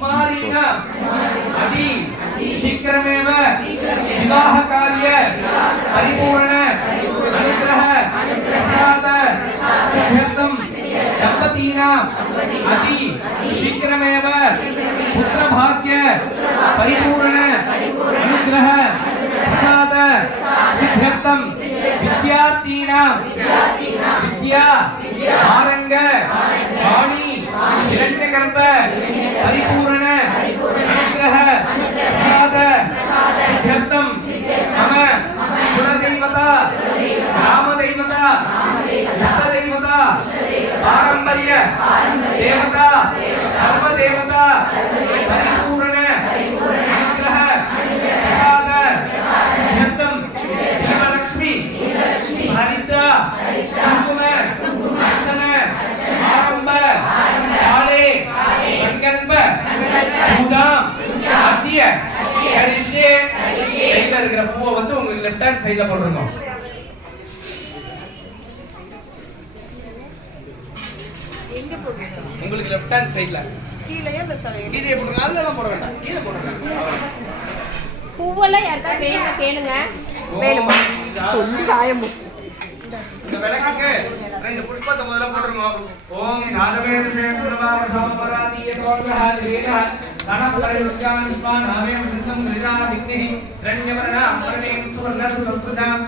कुमारीन। अदि शीघ्रमेव विवाह कार्य परिपूर्ण अनुग्रह प्रसाद सभ्यर्थम दंपतीनां अति शीघ्रमेव पुत्र भाग्य परिपूर्ण अनुग्रह प्रसाद सिद्ध्यर्थम विद्यार्थीनां विद्या आरंग वाणी हिरण्यगर्भ குங்கும அர்ச்சன ஆரம்ப ஆலே சங்கல்ப பூஜா அத்திய பூவை வந்து உங்களுக்கு லெஃப்ட் ஹேண்ட் சைடுல போட்டிருக்கோம். உங்களுக்கு லெஃப்ட் ஹேண்ட் சைடுல கீழே போடுங்க போட வேண்டாம். கீழே போடுங்க பூவெல்லாம் யாருக்கா வேணும் கேளுங்க. வேணுமா? சொல்லி காயமும் விளக்குக்கு ரெண்டு புஷ்பத்தை முதல்ல போட்டுருங்க. ஓம் ஞானவேதே குணவாம சாம்பராதிய கோங்கஹாதிரேன தனபரயுக்யான் ஸ்வான் ஆவேம் சித்தம் கிரிதா விக்னி ரண்யவரணா அம்பரணேம் சுவர்ண சஸ்துதாம்